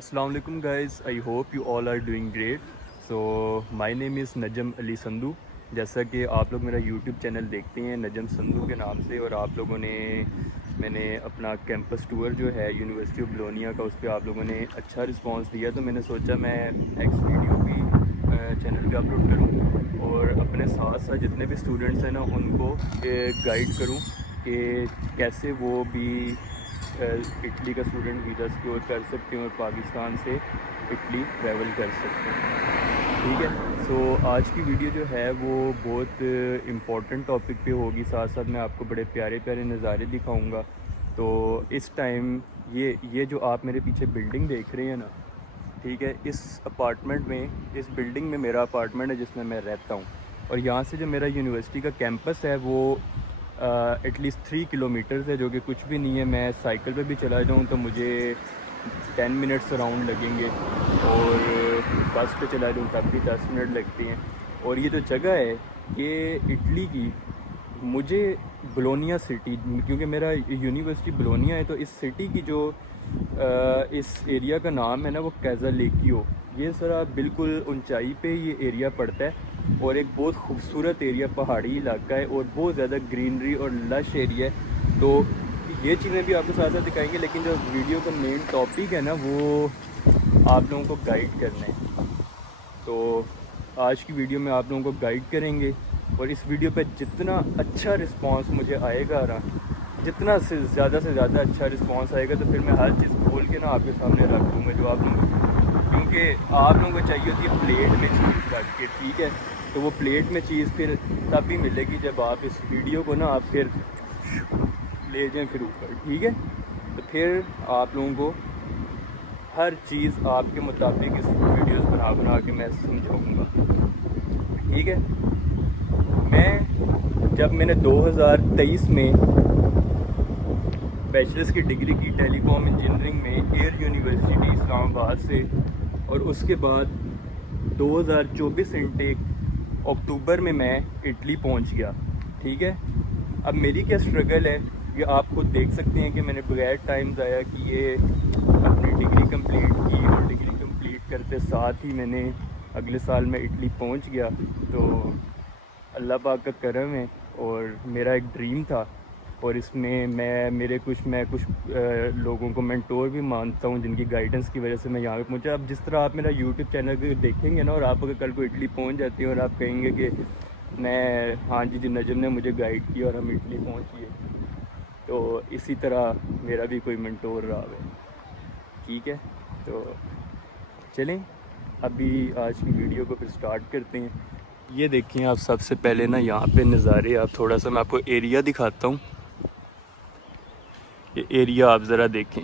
Assalamu alaikum guys, I hope you all are doing great. So my name is नजम अली संधू। जैसा कि आप लोग मेरा YouTube चैनल देखते हैं नजम संधू के नाम से, और आप लोगों ने मैंने अपना कैंपस टूर जो है यूनिवर्सिटी ऑफ बोलोनिया का, उस पर आप लोगों ने अच्छा रिस्पांस दिया, तो मैंने सोचा मैं नेक्स्ट वीडियो भी चैनल पे अपलोड करूँ और अपने साथ साथ जितने भी स्टूडेंट्स हैं ना उनको गाइड करूँ कि कैसे वो भी इटली का स्टूडेंट वीज़ा सिक्योर कर सकते हैं और पाकिस्तान से इटली ट्रैवल कर सकते हैं। ठीक है, सो आज की वीडियो जो है वो बहुत इम्पोर्टेंट टॉपिक पे होगी, साथ साथ मैं आपको बड़े प्यारे प्यारे नज़ारे दिखाऊंगा। तो इस टाइम ये जो आप मेरे पीछे बिल्डिंग देख रहे हैं ना, ठीक है, इस अपार्टमेंट में, इस बिल्डिंग में मेरा अपार्टमेंट है जिसमें मैं रहता हूँ, और यहाँ से जो मेरा यूनिवर्सिटी का कैंपस है वो एटलीस्ट 3 किलोमीटर्स है, जो कि कुछ भी नहीं है। मैं साइकिल पे भी चला जाऊँ तो मुझे 10 मिनट्स अराउंड लगेंगे, और बस पे चला जाऊँ तब भी 10 मिनट लगते हैं। और ये जो जगह है ये इटली की, मुझे बोलोनिया सिटी, क्योंकि मेरा यूनिवर्सिटी बोलोनिया है, तो इस सिटी की जो इस एरिया का नाम है ना वो कैज़ालेकियो। ये सारा बिल्कुल ऊंचाई पे ये एरिया पड़ता है, और एक बहुत खूबसूरत एरिया, पहाड़ी इलाका है और बहुत ज़्यादा ग्रीनरी और लश एरिया है। तो ये चीज़ें भी आपको साथ साथ दिखाएंगे, लेकिन जो वीडियो का मेन टॉपिक है ना वो आप लोगों को गाइड करना है। तो आज की वीडियो में आप लोगों को गाइड करेंगे, और इस वीडियो पे जितना अच्छा रिस्पांस मुझे आएगा ना, जितना से ज़्यादा अच्छा रिस्पांस आएगा, तो फिर मैं हर चीज़ खोल के ना आपके सामने रख दूँगा जो आप लोगों को, क्योंकि आप लोगों को चाहिए होती है प्लेट में चीज़ रख के। ठीक है, तो वो प्लेट में चीज़ फिर तब भी मिलेगी जब आप इस वीडियो को ना आप फिर ले जाएं फिर ऊपर। ठीक है, तो फिर आप लोगों को हर चीज़ आपके मुताबिक इस वीडियोस बना के मैं समझाऊंगा। ठीक है, मैंने 2023 में बैचलर्स की डिग्री की टेलीकॉम इंजीनियरिंग में एयर यूनिवर्सिटी इस्लामाबाद से, और उसके बाद 2024 इनटेक अक्टूबर में मैं इटली पहुंच गया। ठीक है, अब मेरी क्या स्ट्रगल है ये आप खुद देख सकते हैं कि मैंने बगैर टाइम ज़ाया किए अपनी डिग्री कंप्लीट की, और डिग्री कंप्लीट करते साथ ही मैंने अगले साल मैं इटली पहुंच गया। तो अल्लाह पाक का करम है, और मेरा एक ड्रीम था, और इसमें मैं कुछ लोगों को मेंटोर भी मानता हूँ जिनकी गाइडेंस की वजह से मैं यहाँ पे पहुँचा। अब जिस तरह आप मेरा यूट्यूब चैनल पे देखेंगे ना, और आप अगर कल को इटली पहुँच जाते हैं और आप कहेंगे कि मैं, हाँ जी नजम ने मुझे गाइड किया और हम इटली पहुँचिए, तो इसी तरह मेरा भी कोई मेंटोर रहा है। ठीक है, तो चलें अभी आज की वीडियो को फिर स्टार्ट करते हैं। ये देखें आप, सबसे पहले ना यहाँ पे नज़ारे, आप थोड़ा सा मैं आपको एरिया दिखाता हूँ। ये एरिया आप ज़रा देखें,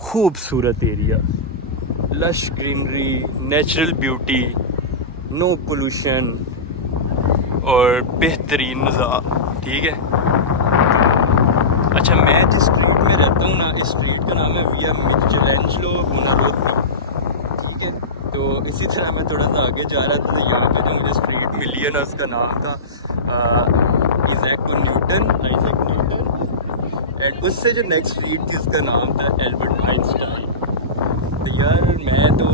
खूबसूरत area, lush greenery, natural beauty, no pollution और बेहतरीन नज़ारा। ठीक है, अच्छा, मैं जिस स्ट्रीट में रहता हूँ ना, इस स्ट्रीट का नाम है विया मिचेलेंजलो बुनारोत्ती। ठीक है, तो इसी तरह मैं थोड़ा सा आगे जा रहा था, तो यहाँ पे जो मुझे स्ट्रीट मिली है ना, उसका नाम था आइजैक न्यूटन, एंड उससे जो नेक्स्ट स्ट्रीट थी उसका नाम था एल्बर्ट आइंस्टाइन। तो यार मैं तो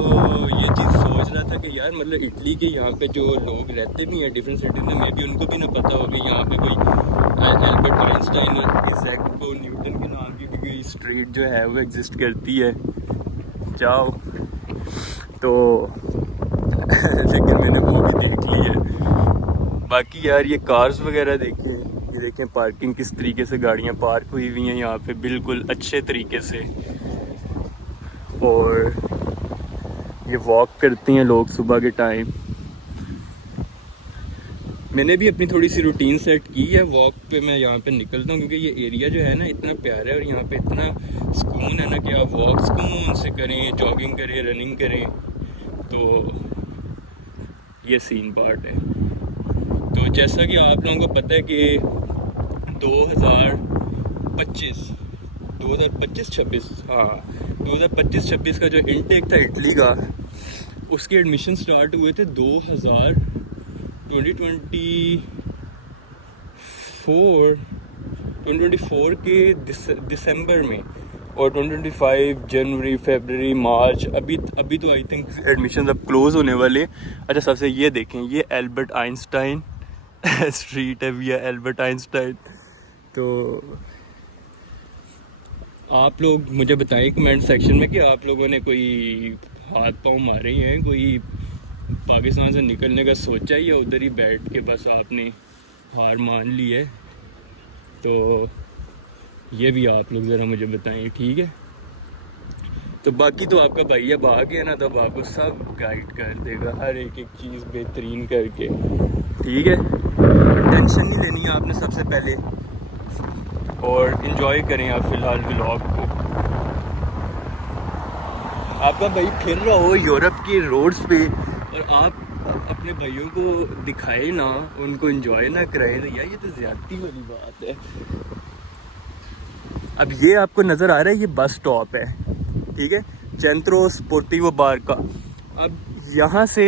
ये चीज़ सोच रहा था कि यार मतलब इटली के यहाँ पे जो लोग रहते भी हैं डिफरेंट सिटीज में, मे भी उनको भी ना पता हो कि यहाँ पे कोई एल्बर्ट आइंस्टाइन और आइजैक न्यूटन के नाम की कोई स्ट्रीट जो है वो एग्जिस्ट करती है। जाओ तो लेकिन मैंने वो भी देख ली है। बाकी यार ये कार्स वगैरह देखें, ये देखें पार्किंग किस तरीके से गाड़ियाँ पार्क हुई हुई हैं यहाँ पे बिल्कुल अच्छे तरीके से, और ये वॉक करते हैं लोग सुबह के टाइम। मैंने भी अपनी थोड़ी सी रूटीन सेट की है, वॉक पे मैं यहाँ पे निकलता हूँ, क्योंकि ये एरिया जो है ना इतना प्यारा है, और यहाँ पे इतना सुकून है ना कि आप वॉक सुकून से करें, जॉगिंग करें, रनिंग करें, तो ये सीन पार्ट है। तो जैसा कि आप लोगों को पता है कि 2025-26 का जो इनटेक था इटली का, उसके एडमिशन स्टार्ट हुए थे 2024 के दिसंबर में, और 2025 जनवरी, फरवरी, मार्च, अभी तो आई थिंक एडमिशन अब क्लोज़ होने वाले। अच्छा, सबसे ये देखें, ये एल्बर्ट आइंस्टाइन स्ट्रीट है भैया, एल्बर्ट आइंस्टाइन। तो आप लोग मुझे बताएं कमेंट सेक्शन में कि आप लोगों ने कोई हाथ पांव मारे हैं, कोई पाकिस्तान से निकलने का सोचा है या उधर ही बैठ के बस आपने हार मान ली है। तो ये भी आप लोग ज़रा मुझे बताएं, ठीक है। तो बाकी तो आपका भाई अब आ गया ना, तो अब आपको सब गाइड कर देगा, हर एक चीज़ बेहतरीन करके, ठीक है। टेंशन नहीं लेनी है आपने सबसे पहले, और इन्जॉय करें आप फ़िलहाल व्लॉग को। आपका भाई फिर रहा हो यूरोप के रोड्स पे और आप अपने भाइयों को दिखाए ना, उनको एंजॉय ना कराए, तो यार ये तो ज़्यादती वाली बात है। अब ये आपको नज़र आ रहा है, ये बस स्टॉप है, ठीक है, सेंट्रो स्पोर्टिवो बार का। अब यहाँ से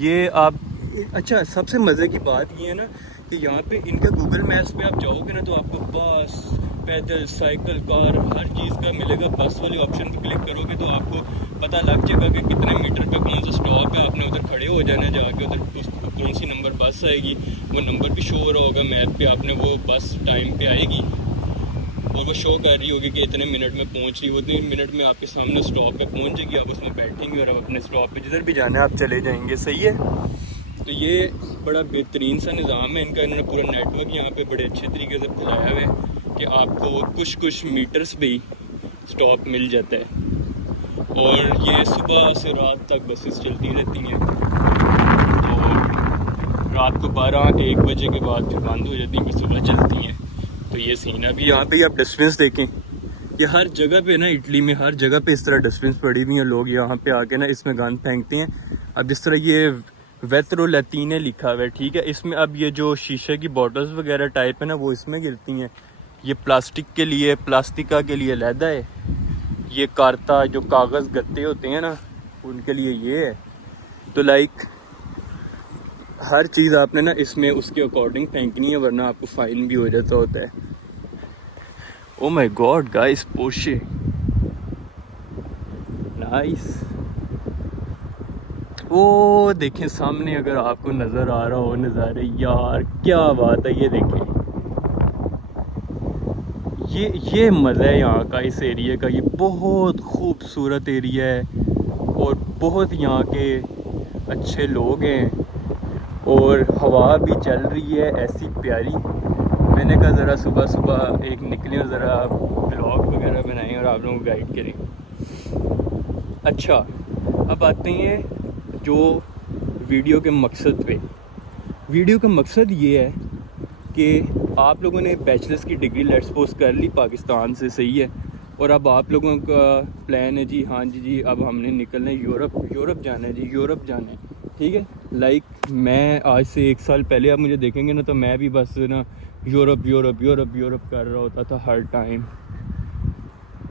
ये आप, अच्छा सबसे मज़े की बात ये है ना कि यहाँ पे इनका गूगल मैप्स पे आप जाओगे ना, तो आपको बस, पैदल, साइकिल, कार, हर चीज़ का मिलेगा। बस वाले ऑप्शन पे क्लिक करोगे तो आपको पता लग जाएगा कि कितने मीटर पे कौन सा स्टॉप है। आपने उधर खड़े हो जाना, जाके उधर कौन सी नंबर बस आएगी, वो नंबर भी शो हो रहा होगा मैप पे, आपने वो बस टाइम पे आएगी और वो शो कर रही होगी कि इतने मिनट में पहुंच रही, उतने मिनट में आपके सामने स्टॉप पे पहुंच जाएगी। आप उसमें बैठेंगे और अपने स्टॉप पे जिधर भी जाना है आप चले जाएंगे, सही है। तो ये बड़ा बेहतरीन सा निज़ाम है इनका। इन्होंने पूरा नेटवर्क यहाँ पे बड़े अच्छे तरीके से फैलाया हुआ है कि आपको कुछ मीटर्स पे ही स्टॉप मिल जाता है। और ये सुबह से रात तक बसेस चलती रहती हैं, और रात को 12-1 बजे के बाद फिर बंद हो जाती हैं, फिर सुबह चलती हैं। तो ये सीन है। अभी यहाँ पे आप डस्टबिन देखें, ये हर जगह पे ना, इटली में हर जगह पे इस तरह डस्टबिन पड़ी हुई हैं। लोग यहाँ पे आके ना इसमें गंद फेंकते हैं। अब जिस तरह ये वेत्रो लैतीने लिखा हुआ है, ठीक है, इसमें अब ये जो शीशे की बॉटल्स वगैरह टाइप है ना, वो इसमें गिरती हैं। ये प्लास्टिक के लिए, प्लास्टिका के लिए लहदा है। ये कारता जो कागज़ गत्ते होते हैं ना, उनके लिए ये है। तो लाइक हर चीज़ आपने ना इसमें उसके अकॉर्डिंग फेंकनी है, वरना आपको फ़ाइन भी हो जाता होता है। Oh my God guys, Porsche nice. वो देखें सामने, अगर आपको नज़र आ रहा हो नज़ारे, यार क्या बात है। ये देखें, ये मज़ा है यहाँ का, इस एरिया का। ये बहुत खूबसूरत एरिया है और बहुत यहाँ के अच्छे लोग हैं, और हवा भी चल रही है ऐसी प्यारी। मैंने कहा ज़रा सुबह सुबह एक निकले और ज़रा ब्लॉग वगैरह बनाएं और आप लोगों को गाइड करें। अच्छा, अब आते हैं जो वीडियो के मकसद पे। वीडियो का मकसद ये है कि आप लोगों ने बैचलर्स की डिग्री लेट्स सपोज कर ली पाकिस्तान से, सही है, और अब आप लोगों का प्लान है जी, हाँ जी अब हमने निकलना है यूरोप जाना है जी, यूरोप जाना है, ठीक है। लाइक मैं आज से 1 साल पहले आप मुझे देखेंगे ना, तो मैं भी बस ना यूरोप कर रहा होता था हर टाइम।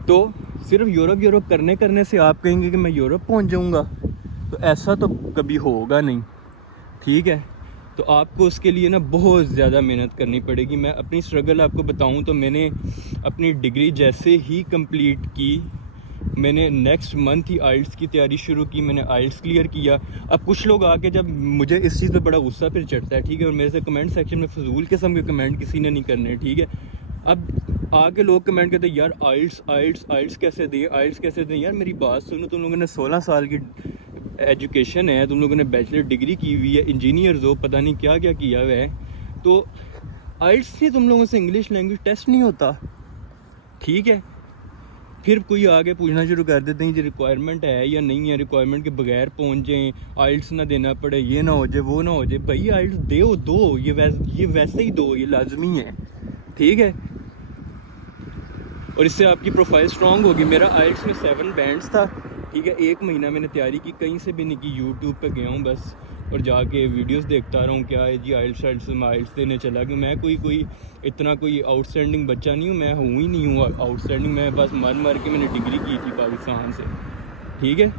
तो सिर्फ यूरोप करने से आप कहेंगे कि मैं यूरोप पहुंच जाऊंगा, तो ऐसा तो कभी होगा नहीं, ठीक है। तो आपको उसके लिए ना बहुत ज़्यादा मेहनत करनी पड़ेगी। मैं अपनी स्ट्रगल आपको बताऊं तो मैंने अपनी डिग्री जैसे ही कंप्लीट की, मैंने नेक्स्ट मंथ ही आइल्स की तैयारी शुरू की। मैंने आइल्स क्लियर किया। अब कुछ लोग आके, जब मुझे इस चीज़ पे बड़ा गुस्सा फिर चढ़ता है, ठीक है, और मेरे से कमेंट सेक्शन में फजूल किस्म के कमेंट किसी ने नहीं करने, ठीक है। अब आके लोग कमेंट करते हैं यार आइल्स कैसे दें। यार मेरी बात सुनो, तुम लोगों ने 16 साल की एजुकेशन है, तुम लोगों ने बैचलर डिग्री की हुई है, इंजीनियर्स हो, पता नहीं क्या क्या किया हुआ है, तो आइल्स से तुम लोगों से इंग्लिश लैंग्वेज टेस्ट नहीं होता, ठीक है। फिर कोई आगे पूछना शुरू कर देते हैं जी रिक्वायरमेंट है या नहीं है, रिक्वायरमेंट के बगैर पहुंच जाएं, आइल्स ना देना पड़े, ये ना हो जाए, वो ना हो जाए। भाई आइल्स दो, ये वैसे ही दो, ये लाजमी है, ठीक है। और इससे आपकी प्रोफाइल स्ट्रांग होगी। मेरा आइल्स में 7 बैंड्स था, ठीक है। 1 महीना मैंने तैयारी की, कहीं से भी नहीं की, यूट्यूब पे गया हूँ बस, और जाके वीडियोस देखता रहा हूँ क्या है जी आइल्स में आइल्स देने चला कि मैं कोई इतना कोई आउटस्टैंडिंग बच्चा नहीं हूँ, मैं हूँ ही नहीं हूँ आउटस्टैंडिंग। मैं बस मर के मैंने डिग्री की थी पाकिस्तान से, ठीक है।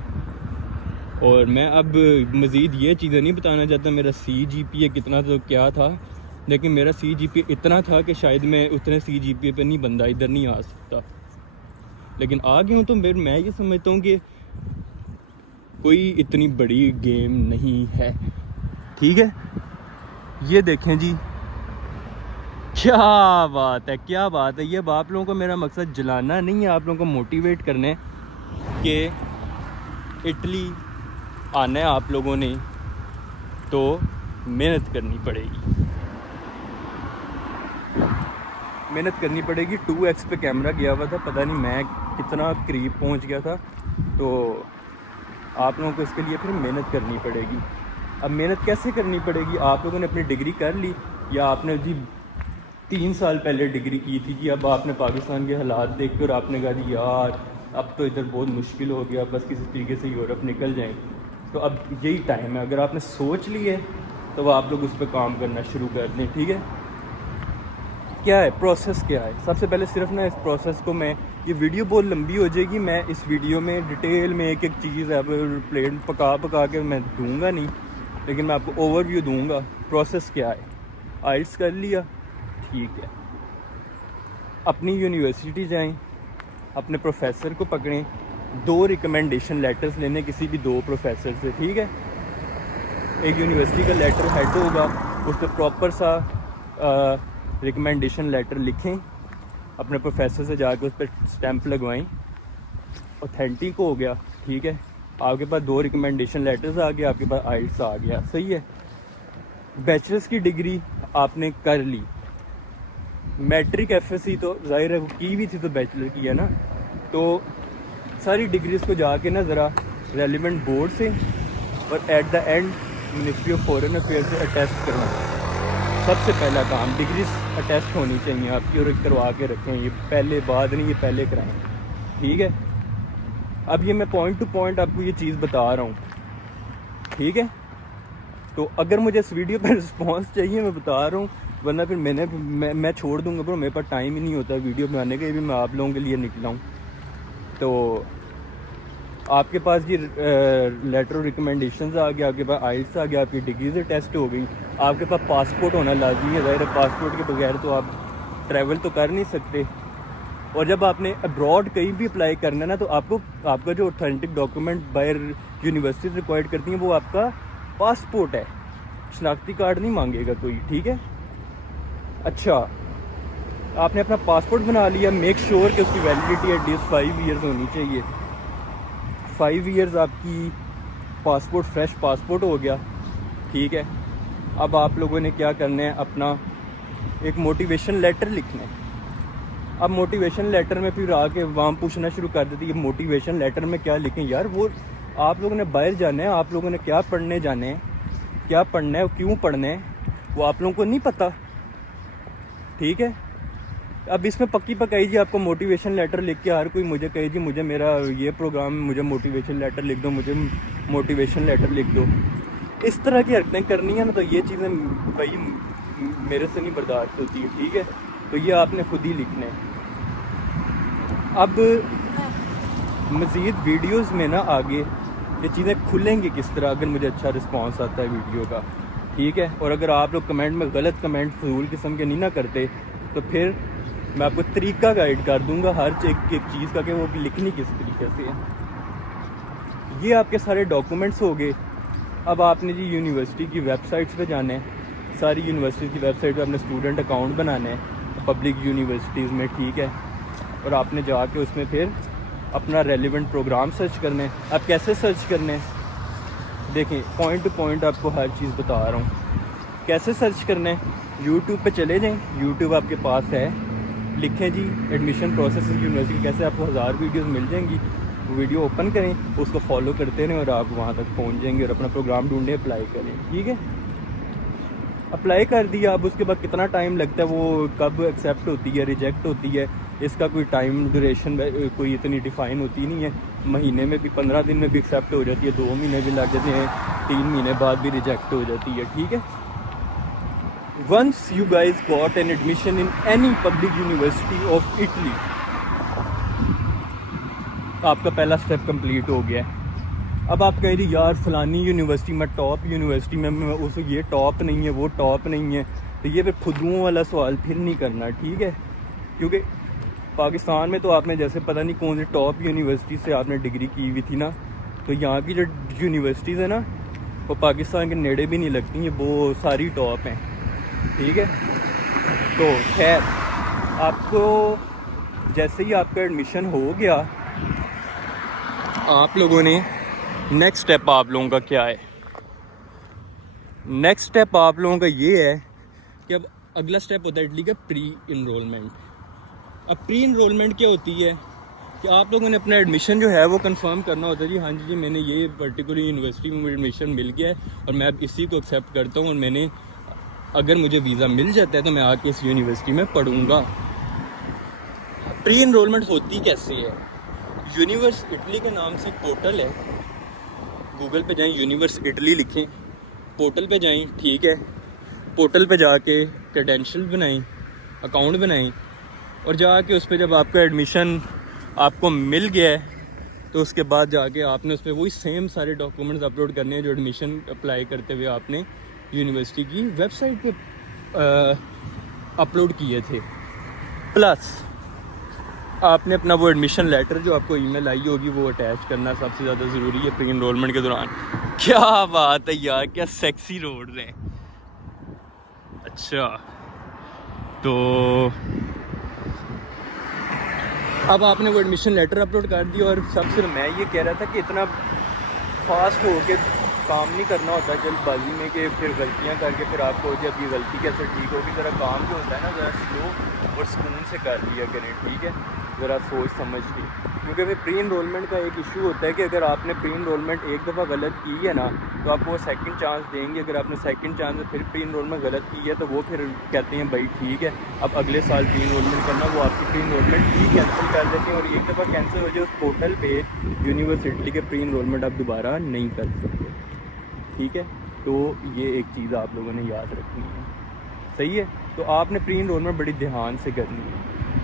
और मैं अब मज़ीद ये चीज़ें नहीं बताना चाहता मेरा CGPA कितना तो क्या था, लेकिन मेरा CGPA इतना था कि शायद मैं उतने CGPA पे नहीं बंदा इधर नहीं आ सकता, लेकिन आ गया हूँ तो फिर मैं ये समझता हूँ कि कोई इतनी बड़ी गेम नहीं है, ठीक है। ये देखें जी, क्या बात है, क्या बात है। ये अब आप लोगों को मेरा मकसद जलाना नहीं है, आप लोगों को मोटिवेट करने कि इटली आना है आप लोगों ने तो मेहनत करनी पड़ेगी, मेहनत करनी पड़ेगी। 2x पे कैमरा गया हुआ था, पता नहीं मैं कितना करीब पहुंच गया था। तो आप लोगों को इसके लिए फिर मेहनत करनी पड़ेगी। अब मेहनत कैसे करनी पड़ेगी? आप लोगों ने अपनी डिग्री कर ली, या आपने जी 3 साल पहले डिग्री की थी जी, अब आपने पाकिस्तान के हालात देख कर आपने कहा जी यार अब तो इधर बहुत मुश्किल हो गया, बस किसी तरीके से यूरोप निकल जाएं। तो अब यही टाइम है, अगर आपने सोच ली है तो आप लोग उस पर काम करना शुरू कर दें, ठीक है। क्या है प्रोसेस, क्या है? सबसे पहले सिर्फ ना इस प्रोसेस को मैं, ये वीडियो बहुत लंबी हो जाएगी, मैं इस वीडियो में डिटेल में एक एक चीज़ अब प्लेन पका के मैं दूंगा नहीं, लेकिन मैं आपको ओवरव्यू दूंगा। प्रोसेस क्या है? आइल्स कर लिया, ठीक है, अपनी यूनिवर्सिटी जाएं, अपने प्रोफेसर को पकड़ें, 2 रिकमेंडेशन लेटर्स लेने किसी भी 2 प्रोफेसर से, ठीक है। एक यूनिवर्सिटी का लेटर हेड होगा, उस पर प्रॉपर सा रिकमेंडेशन लेटर लिखें, अपने प्रोफेसर से जाकर उस पर स्टैंप लगवाएं, ऑथेंटिक हो गया, ठीक है। आपके पास 2 रिकमेंडेशन लेटर्स आ गए, आपके पास आइल्स आ गया, सही है। बैचलर्स की डिग्री आपने कर ली, मैट्रिक एफएससी तो जाहिर है वो की भी थी तो बैचलर की है ना, तो सारी डिग्रीज को जाके ना ज़रा रेलिवेंट बोर्ड से और at the end ministry of foreign affair से अटेस्ट करवाएं। सबसे पहला काम, डिग्रीज अटेस्ट होनी चाहिए आपकी और करवा के रखें, ये पहले बाद नहीं, ये पहले कराएं, ठीक है। अब ये मैं पॉइंट टू पॉइंट आपको ये चीज़ बता रहा हूँ, ठीक है। तो अगर मुझे इस वीडियो पर रिस्पांस चाहिए, मैं बता रहा हूँ, वरना फिर मैं छोड़ दूंगा ब्रो, मेरे पास टाइम ही नहीं होता वीडियो बनाने का, ये भी मैं आप लोगों के लिए निकला हूँ। तो आपके पास ये लेटर ऑफ रिकमेंडेशंस आ गया, आपके पास आइल्स आ गया, आपकी डिग्री से टेस्ट हो गई, आपके पास पासपोर्ट होना लाजमी है, ज़ाहिर है पासपोर्ट के बगैर तो आप ट्रैवल तो कर नहीं सकते। और जब आपने अब्रॉड कहीं भी अप्लाई करना है ना, तो आपको आपका जो ऑथेंटिक डॉक्यूमेंट बाहर यूनिवर्सिटीज रिक्वायर्ड करती हैं वो आपका पासपोर्ट है, शनाख्ती कार्ड नहीं मांगेगा कोई, ठीक है। अच्छा, आपने अपना पासपोर्ट बना लिया, मेक श्योर कि उसकी वैलिडिटी एटलीस्ट 5 ईयर्स होनी चाहिए। 5 ईयर्स आपकी पासपोर्ट, फ्रेश पासपोर्ट हो गया, ठीक है। अब आप लोगों ने क्या करना है, अपना एक मोटिवेशन लेटर लिखना है। अब मोटिवेशन लेटर में फिर आके वहाँ पूछना शुरू कर देती है मोटिवेशन लेटर में क्या लिखें। यार वो आप लोगों ने बाहर जाना है, आप लोगों ने क्या पढ़ने जाना है, क्या पढ़ना है, क्यों पढ़ना है, वो आप लोगों को नहीं पता, ठीक है। अब इसमें पक्की पकाई जी आपको मोटिवेशन लेटर लिख के हर कोई मुझे कहे जी मुझे मेरा ये प्रोग्राम, मुझे मोटिवेशन लेटर लिख दो, मुझे मोटिवेशन लेटर लिख दो, इस तरह की हरकतें करनी है ना, तो ये चीज़ें भाई मेरे से नहीं बर्दाश्त होती है, ठीक है। तो ये आपने खुद ही लिखना है। अब मज़ीद वीडियोस में ना आगे ये चीज़ें खुलेंगी किस तरह, अगर मुझे अच्छा रिस्पांस आता है वीडियो का, ठीक है। और अगर आप लोग कमेंट में गलत कमेंट फजूल किस्म के नहीं ना करते, तो फिर मैं आपको तरीका गाइड कर दूंगा हर एक चीज़ का कि वो लिखनी किस तरीके से है। ये आपके सारे डॉक्यूमेंट्स हो गए। अब आपने जी यूनिवर्सिटी की वेबसाइट्स पे जाना है, सारी यूनिवर्सिटी की वेबसाइट पे अपने स्टूडेंट अकाउंट बनाना है पब्लिक यूनिवर्सिटीज़ में, ठीक है। और आपने जाके उसमें फिर अपना रेलिवेंट प्रोग्राम सर्च करना है। अब कैसे सर्च करना है, देखें पॉइंट टू पॉइंट आपको हर चीज़ बता रहा हूँ कैसे सर्च करना है। यूट्यूब पे चले जाएं, यूट्यूब आपके पास है, लिखें जी एडमिशन प्रोसेस यूनिवर्सिटी, कैसे आपको 1000 वीडियोस मिल जाएंगी। वो वीडियो ओपन करें, उसको फॉलो करते रहें और आप वहाँ तक पहुँच जाएंगे और अपना प्रोग्राम ढूंढें, अप्लाई करें, ठीक है। अप्लाई कर दिया, अब उसके बाद कितना टाइम लगता है, वो कब एक्सेप्ट होती है, रिजेक्ट होती है, इसका कोई टाइम ड्यूरेशन कोई इतनी डिफाइन होती नहीं है। महीने में भी, 15 दिन में भी एक्सेप्ट हो जाती है, 2 महीने भी लग जाते हैं, 3 महीने बाद भी रिजेक्ट हो जाती है, ठीक है। Once you guys got an admission in any public university of Italy, आपका पहला स्टेप कंप्लीट हो गया है। अब आप कह रही यार फलानी यूनिवर्सिटी में, टॉप यूनिवर्सिटी में, उस ये टॉप नहीं है, वो टॉप नहीं है, तो ये फिर खुदुओं वाला सवाल फिर नहीं करना, ठीक है। क्योंकि पाकिस्तान में तो आपने जैसे पता नहीं कौन सी टॉप यूनिवर्सिटी से आपने डिग्री की हुई थी ना, तो यहाँ की जो यूनिवर्सिटीज़ है ना वो पाकिस्तान के नेड़े भी नहीं लगती, ये वो सारी टॉप हैं, ठीक है। तो खैर, आपको जैसे ही आपका एडमिशन हो गया, आप लोगों ने नेक्स्ट स्टेप आप लोगों का क्या है? नेक्स्ट स्टेप आप लोगों का ये है कि अब अगला स्टेप होता है इटली का प्री इनरोलमेंट। अब प्री इनरोलमेंट क्या होती है कि आप लोगों ने अपना एडमिशन जो है वो कंफर्म करना होता है, जी हाँ जी मैंने ये पर्टिकुलर यूनिवर्सिटी में एडमिशन मिल गया है और मैं अब इसी को एक्सेप्ट करता हूँ, और मैंने अगर मुझे वीज़ा मिल जाता है तो मैं आके इस यूनिवर्सिटी में पढ़ूँगा। प्री इनरोलमेंट होती कैसे है? यूनिवर्स इटली के नाम से पोर्टल है, गूगल पे जाएं, यूनिवर्स इटली लिखें, पोर्टल पे जाएं, ठीक है। पोर्टल पे जाके क्रेडेंशियल बनाएं, अकाउंट बनाएं, और जाके उस पर जब आपका एडमिशन आपको मिल गया है तो उसके बाद जाके आपने उस पर वही सेम सारे डॉक्यूमेंट्स अपलोड करने हैं जो एडमिशन अप्लाई करते हुए आपने यूनिवर्सिटी की वेबसाइट पे अपलोड किए थे। प्लस आपने अपना वो एडमिशन लेटर जो आपको ईमेल आई होगी वो अटैच करना सबसे ज़्यादा ज़रूरी है प्री एनरोलमेंट के दौरान। क्या बात है यार, क्या सेक्सी रोड हैं। अच्छा, तो अब आपने वो एडमिशन लेटर अपलोड कर दिया, और सबसे मैं ये कह रहा था कि इतना फास्ट हो के काम नहीं करना होता जल्दबाजी में कि फिर गलतियां करके फिर आपको जब ये गलती कैसे ठीक होगी, ज़रा काम जो होता है ना ज़रा स्लो और सुकून से कर लिया करें, ठीक है, ज़रा सोच समझ के। क्योंकि फिर प्री इनरोलमेंट का एक इशू होता है कि अगर आपने प्री इनरोलमेंट एक दफ़ा गलत की है ना तो आपको वो सेकंड चांस देंगे। अगर आपने सेकंड चांस में फिर प्री इनरोलमेंट गलत की है तो वो फिर कहते हैं भाई ठीक है अब अगले साल प्री इनरोलमेंट करना, वो आपकी प्री इनरोलमेंट ही कैंसिल कर देते हैं, और एक दफ़ा कैंसिल हो जाए उस पोर्टल पे यूनिवर्सिटी के प्री इनरोलमेंट आप दोबारा नहीं कर सकते, ठीक है। तो ये एक चीज़ आप लोगों ने याद रखनी है, सही है। तो आपने प्री इनरोलमेंट बड़ी ध्यान से करनी है।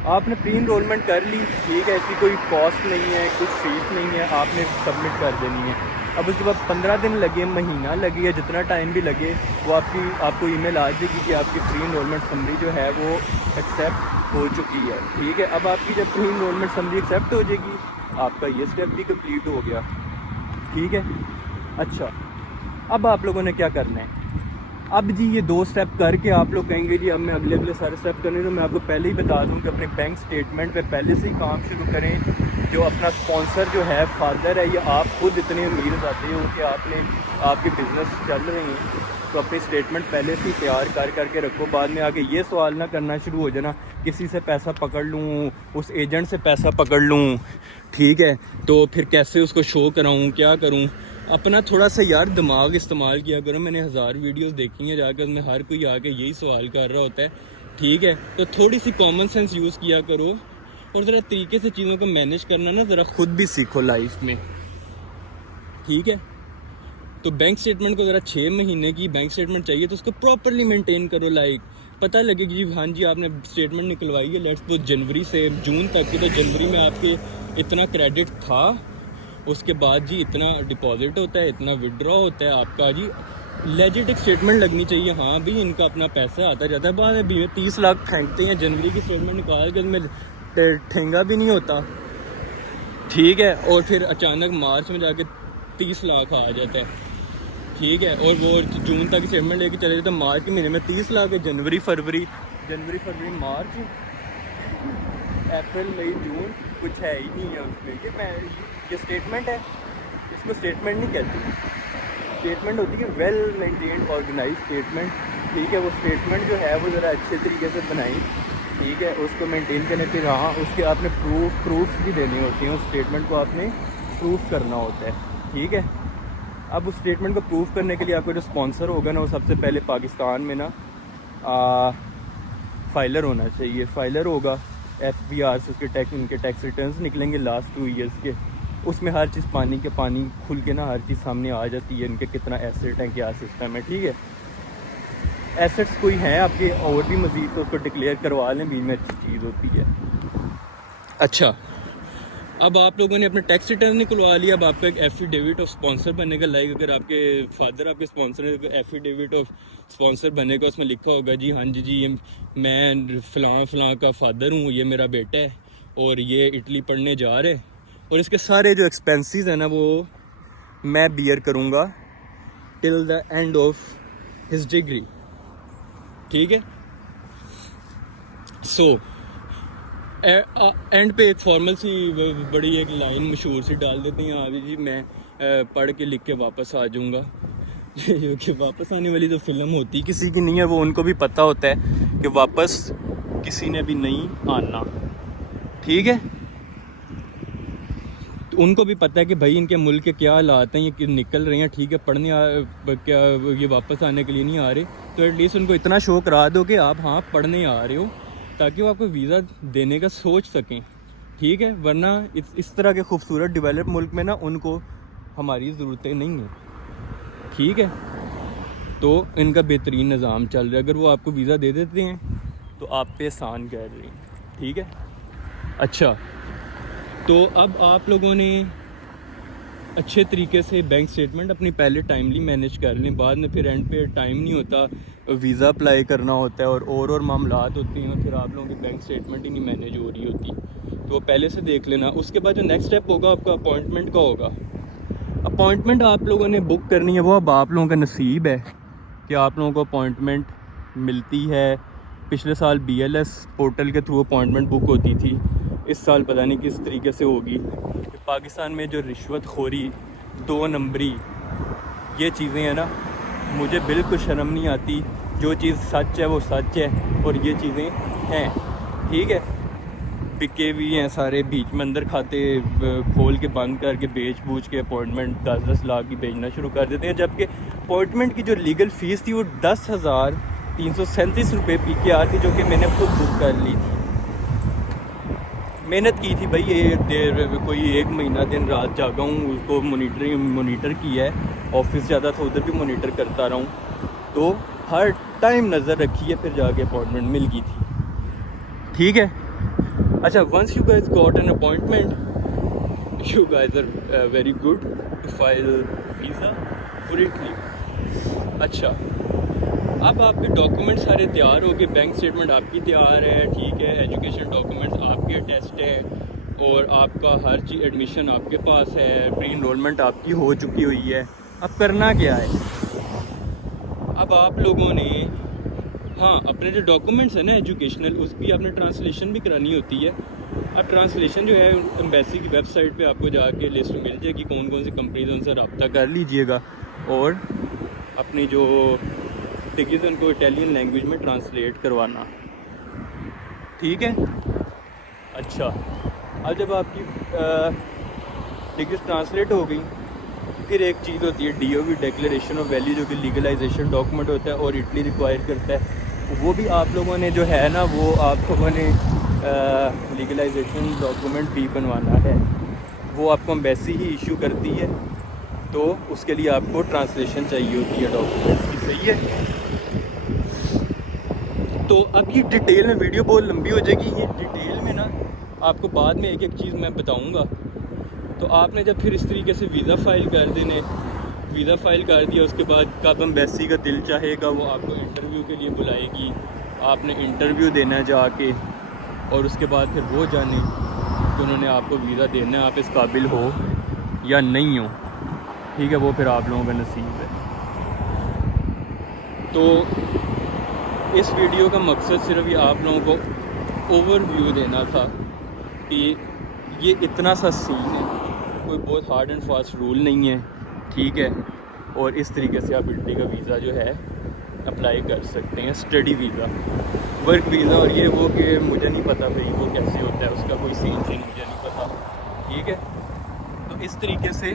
आपने प्री इनरोलमेंट कर ली, ठीक है, ऐसी कोई कॉस्ट नहीं है, कुछ फीस नहीं है, आपने सबमिट कर देनी है। अब उसके बाद 15 दिन लगे, महीना लगे, या जितना टाइम भी लगे, वो आपको ईमेल आ जाएगी कि आपकी प्री इनरोलमेंट समरी जो है वो एक्सेप्ट हो चुकी है, ठीक है। अब आपकी जब प्री इनरोलमेंट समरी एक्सेप्ट हो जाएगी, आपका ये स्टेप भी कंप्लीट हो गया, ठीक है। अच्छा, अब आप लोगों ने क्या करना है? अब जी ये 2 स्टेप करके आप लोग कहेंगे जी अब मैं अगले सारे स्टेप करने, तो मैं आपको पहले ही बता दूं कि अपने बैंक स्टेटमेंट पे पहले से ही काम शुरू करें। जो अपना स्पॉन्सर जो है फादर है, या आप खुद इतने अमीर जाते हो कि आपके बिज़नेस चल रहे हैं, तो अपनी स्टेटमेंट पहले से ही तैयार करके रखो। बाद में आके ये सवाल ना करना शुरू हो जाना किसी से पैसा पकड़ लूँ, उस एजेंट से पैसा पकड़ लूँ, ठीक है, तो फिर कैसे उसको शो कराऊँ, क्या करूँ। अपना थोड़ा सा यार दिमाग इस्तेमाल किया करो। मैंने 1000 वीडियोस देखी हैं जाकर, उसमें हर कोई आके यही सवाल कर रहा होता है, ठीक है। तो थोड़ी सी कॉमन सेंस यूज़ किया करो, और ज़रा तरीके से चीज़ों को मैनेज करना ना ज़रा खुद भी सीखो लाइफ में, ठीक है। तो बैंक स्टेटमेंट को ज़रा 6 महीने की बैंक स्टेटमेंट चाहिए तो उसको प्रॉपरली मेंटेन करो। लाइक पता लगे कि हाँ जी आपने स्टेटमेंट निकलवाई है, लेट्स सपोज जनवरी से जून तक की, तो जनवरी में आपके इतना क्रेडिट था, उसके बाद जी इतना डिपॉजिट होता है, इतना विड्रॉ होता है आपका, जी लेजिट एक स्टेटमेंट लगनी चाहिए। हाँ भी इनका अपना पैसा आता जाता है, बाद में 30 लाख फेंकते हैं, जनवरी की स्टेटमेंट निकाल के में ठेंगा भी नहीं होता, ठीक है। और फिर अचानक मार्च में जाके 30 लाख आ जाता है, ठीक है, और वो जून तक स्टेटमेंट लेके चले जाते हैं, मार्च के महीने में 30 लाख है, जनवरी फरवरी मार्च अप्रैल मई जून कुछ है ही नहीं है उसमें कि मैं ये स्टेटमेंट है, इसको स्टेटमेंट नहीं कहती। स्टेटमेंट होती है वेल मेंटेन्ड ऑर्गेनाइज स्टेटमेंट, ठीक है। वो स्टेटमेंट जो है वो ज़रा अच्छे तरीके से बनाई, ठीक है, उसको मेंटेन करने फिर हाँ उसके आपने प्रूफ भी देने होते हैं, उस स्टेटमेंट को आपने प्रूफ करना होता है, ठीक है। अब उस स्टेटमेंट को प्रूफ करने के लिए आपका जो स्पॉन्सर होगा ना वो सबसे पहले पाकिस्तान में ना फाइलर होना चाहिए। फाइलर होगा FBR से, उसके उनके टैक्स रिटर्न्स निकलेंगे लास्ट 2 ईयर्स के, उसमें हर चीज़ पानी खुल के ना हर चीज़ सामने आ जाती है, इनके कितना एसेट है, क्या सिस्टम है, ठीक है। एसेट्स कोई हैं आपके और भी मज़ीद तो उसको डिक्लेयर करवा लें, बीच में अच्छी चीज़ होती है। अच्छा, अब आप लोगों ने अपना टैक्स रिटर्न निकलवा लिया, अब आपका एक एफिडेविट ऑफ स्पॉन्सर बनेगा। लाइक अगर आपके फादर आपके स्पॉन्सर है तो एफिडेविट ऑफ स्पॉन्सर बनेगा, उसमें लिखा होगा जी हाँ जी मैं फ़लाँ का फादर हूँ, ये मेरा बेटा है, और ये इटली पढ़ने जा रहे, और इसके सारे जो एक्सपेंसेस हैं ना वो मैं बियर करूँगा till the end of his degree, ठीक है। सो एंड पे एक फॉर्मल सी बड़ी एक लाइन मशहूर सी डाल देते हैं, हाँ जी मैं पढ़ के लिख के वापस आ जाऊँगा। कि वापस आने वाली तो फिल्म होती किसी की नहीं है, वो उनको भी पता होता है कि वापस किसी ने भी नहीं आना, ठीक है। तो उनको भी पता है कि भाई इनके मुल्क के क्या हालात हैं, ये निकल रहे हैं, ठीक है, क्या ये वापस आने के लिए नहीं आ रहे, तो एटलीस्ट उनको इतना शौक करा दो कि आप हाँ पढ़ने आ रहे हो, ताकि वो आपको वीज़ा देने का सोच सकें, ठीक है। वरना इस तरह के खूबसूरत डेवलप मुल्क में ना उनको हमारी ज़रूरतें नहीं हैं, ठीक है। तो इनका बेहतरीन निज़ाम चल रहा है, अगर वो आपको वीज़ा दे देते हैं तो आप पे एहसान कर रहे हैं, ठीक है। अच्छा, तो अब आप लोगों ने अच्छे तरीके से बैंक स्टेटमेंट अपनी पहले टाइमली मैनेज कर लें, बाद में फिर एंड पे टाइम नहीं होता, वीज़ा अप्लाई करना होता है और मामलात होती हैं, फिर आप लोगों की बैंक स्टेटमेंट ही नहीं मैनेज हो रही होती, तो वो पहले से देख लेना। उसके बाद जो नेक्स्ट स्टेप होगा आपका अपॉइंटमेंट का होगा। अपॉइंटमेंट आप लोगों ने बुक करनी है, वो अब आप लोगों का नसीब है कि आप लोगों को अपॉइंटमेंट मिलती है। पिछले साल BLS पोर्टल के थ्रू अपॉइंटमेंट बुक होती थी, इस साल पता नहीं किस तरीके से होगी। पाकिस्तान में जो रिश्वतखोरी, 2 नंबरी, ये चीज़ें हैं ना, मुझे बिल्कुल शर्म नहीं आती। जो चीज़ सच है वो सच है, और ये चीज़ें हैं, ठीक है। बिके भी हैं सारे, बीच में अंदर खाते खोल के बंद करके बेच बूझ के अपॉइंटमेंट 10-10 लाख की बेचना शुरू कर देते हैं, जबकि अपॉइंटमेंट की जो लीगल फ़ीस थी वो 10,337 रुपये PKR थी, जो कि मैंने खुद बुक कर ली थी। मेहनत की थी भाई, ये देर कोई 1 महीना दिन रात जागा हूँ, उसको मोनीटर किया है, ऑफिस ज़्यादा था उधर भी मोनीटर करता रहा हूँ, तो हर टाइम नज़र रखी है, फिर जाके अपॉइंटमेंट मिल गई थी, ठीक है। अच्छा, once you guys got an appointment, you guys are very good to file visa for Italy. अच्छा, अब आपके डॉक्यूमेंट सारे तैयार हो गए, बैंक स्टेटमेंट आपकी तैयार है, ठीक है, एजुकेशन डॉक्यूमेंट्स आपके टेस्ट है, और आपका हर चीज़ एडमिशन आपके पास है, प्री इनरोलमेंट आपकी हो चुकी हुई है। अब करना क्या है, अब आप लोगों ने हाँ अपने जो डॉक्यूमेंट्स हैं ना एजुकेशनल, उसकी आपने ट्रांसलेशन भी करानी होती है। अब ट्रांसलेशन जो है एम्बेसी की वेबसाइट पे आपको जाके लिस्ट मिल जाएगी कौन कौन सी कंपनीज, उनसे रब्ता कर लीजिएगा, और अपनी जो टिकट उनको इटालियन लैंग्वेज में ट्रांसलेट करवाना, ठीक है। अच्छा, अब जब आपकी टिकट ट्रांसलेट हो गई, फिर एक चीज़ होती है DOV डिक्लेरेशन ऑफ वैल्यू, जो कि लीगलाइजेशन डॉक्यूमेंट होता है और इटली रिक्वायर करता है। वो भी आप लोगों ने जो है ना, वो आप लोगों ने लीगलाइजेशन डॉक्यूमेंट भी बनवाना है, वो आपको एम्बेसी ही इशू करती है, तो उसके लिए आपको ट्रांसलेशन चाहिए होती है डॉक्यूमेंट्स की, सही है। तो अब ये डिटेल में वीडियो बहुत लंबी हो जाएगी, ये डिटेल में ना आपको बाद में एक एक चीज़ मैं बताऊँगा। तो आपने जब फिर इस तरीके से वीज़ा फ़ाइल कर देने, वीज़ा फ़ाइल कर दिया, उसके बाद कब एम्बेसी का दिल चाहेगा वो आपको इंटरव्यू के लिए बुलाएगी, आपने इंटरव्यू देना जाके, और उसके बाद फिर वो जाने कि उन्होंने आपको वीज़ा देना है, आप इस काबिल हो या नहीं हो, ठीक है, वो फिर आप लोगों का नसीब है। तो इस वीडियो का मकसद सिर्फ ये आप लोगों को ओवरव्यू देना था कि ये इतना सा सीन है, कोई बहुत हार्ड एंड फास्ट रूल नहीं है, ठीक है। और इस तरीके से आप इटली का वीज़ा जो है अप्लाई कर सकते हैं, स्टडी वीज़ा, वर्क वीज़ा, और ये वो कि मुझे नहीं पता भाई वो कैसे होता है, उसका कोई सीन मुझे नहीं पता, ठीक है। तो इस तरीके से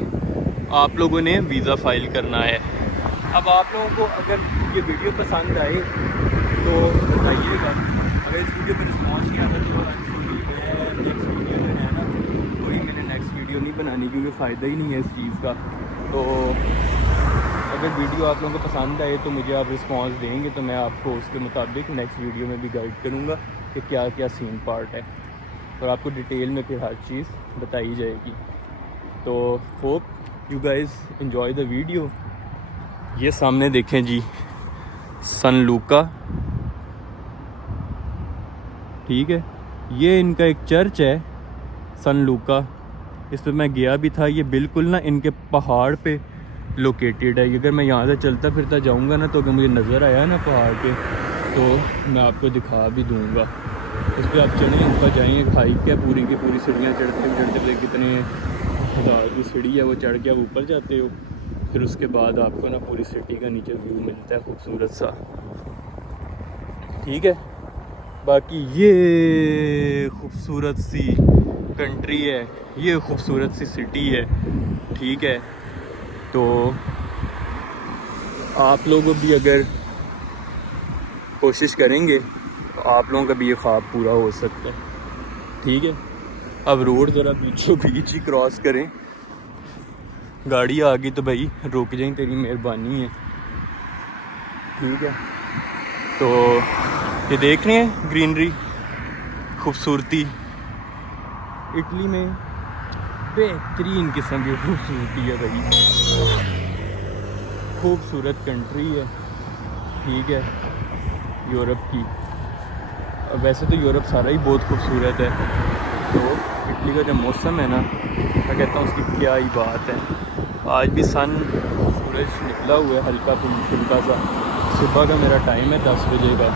आप लोगों ने वीज़ा फ़ाइल करना है। अब आप लोगों को अगर ये वीडियो पसंद आए तो बताइएगा, अगर इस वीडियो पर रिस्पॉन्स नहीं आता तो नेक्स्ट वीडियो जो है ना, कोई मैंने नेक्स्ट वीडियो नहीं बनानी, क्योंकि फ़ायदा ही नहीं है इस चीज़ का। तो अगर वीडियो आप लोगों को पसंद आए तो मुझे आप रिस्पांस देंगे, तो मैं आपको उसके मुताबिक नेक्स्ट वीडियो में भी गाइड करूँगा कि क्या क्या सीन पार्ट है, और आपको डिटेल में फिर हर चीज़ बताई जाएगी। तो hope you guys enjoy the video. ये सामने देखें जी, सन लूका, ठीक है, ये इनका एक चर्च है, सन लूका। इस पर मैं गया भी था। ये बिल्कुल ना इनके पहाड़ पे लोकेटेड है। अगर मैं यहाँ से चलता फिरता जाऊँगा ना, तो अगर मुझे नज़र आया ना पहाड़ पे, तो मैं आपको दिखा भी दूँगा। उस पर आप चलें, ऊपर जाएंगे, हाइक है पूरी की पूरी, सीढ़ियाँ चढ़ते कितने हज़ार की सीढ़ी है, वो चढ़ के आप ऊपर जाते हो। फिर उसके बाद आपको ना पूरी सिटी का नीचे व्यू मिलता है खूबसूरत सा। ठीक है, बाकी ये खूबसूरत सी कंट्री है, ये खूबसूरत सी सिटी है। ठीक है, तो आप लोग भी अगर कोशिश करेंगे तो आप लोगों का भी ये ख्वाब पूरा हो सकता है। ठीक है, अब रोड ज़रा बीचों बीच ही क्रॉस करें। गाड़ी आ गई तो भाई रुक जाए, तेरी मेहरबानी है। ठीक है, तो ये देख रहे हैं ग्रीनरी, खूबसूरती। इटली में बेहतरीन किस्म की खूबसूरती है भाई, खूबसूरत कंट्री है। ठीक है, यूरोप की। वैसे तो यूरोप सारा ही बहुत खूबसूरत है, तो इटली का जो मौसम है ना, मैं कहता हूँ उसकी क्या ही बात है। आज भी सूरज निकला हुआ है हल्का फुल्का सा। सुबह का मेरा टाइम है 10 बजे का,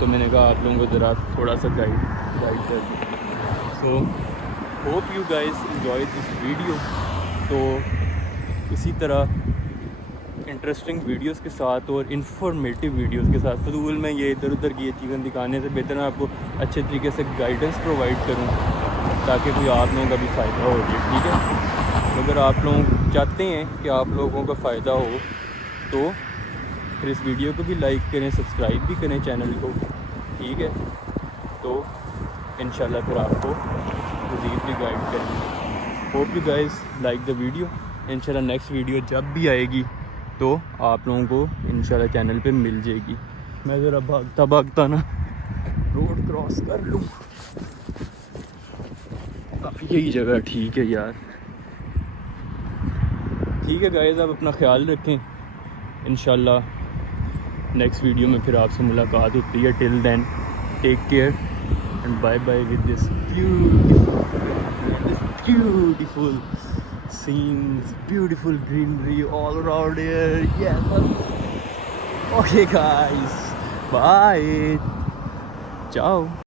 तो मैंने कहा आप लोगों को ज़रा थोड़ा सा गाइड कर दूँ। So hope you guys enjoy this video. तो इसी तरह इंटरेस्टिंग वीडियोस के साथ और इन्फॉर्मेटिव वीडियोस के साथ, फजूल में ये इधर उधर की ये चीज़ें दिखाने से बेहतर मैं आपको अच्छे तरीके से गाइडेंस प्रोवाइड करूं, ताकि कोई आप लोगों का भी फ़ायदा हो जाए। ठीक है, अगर आप लोग चाहते हैं कि आप लोगों का फ़ायदा हो, तो फिर इस वीडियो को भी लाइक करें, सब्सक्राइब भी करें चैनल को। ठीक है, तो इंशाल्लाह फिर आपको मज़ीद भी गाइड करेंगे। Hope you guys like the video. इंशाल्लाह नेक्स्ट वीडियो जब भी आएगी तो आप लोगों को इंशाल्लाह चैनल पे मिल जाएगी। मैं ज़रा भागता ना रोड क्रॉस कर लूँ। यही जगह ठीक है यार। ठीक है गाइस, आप अपना ख्याल रखें। इंशाल्लाह नेक्स्ट वीडियो में फिर आपसे मुलाकात होती है। Till then take care and bye bye with this beautiful scenes, beautiful greenery all around here. Yeah. Okay guys, bye. Ciao.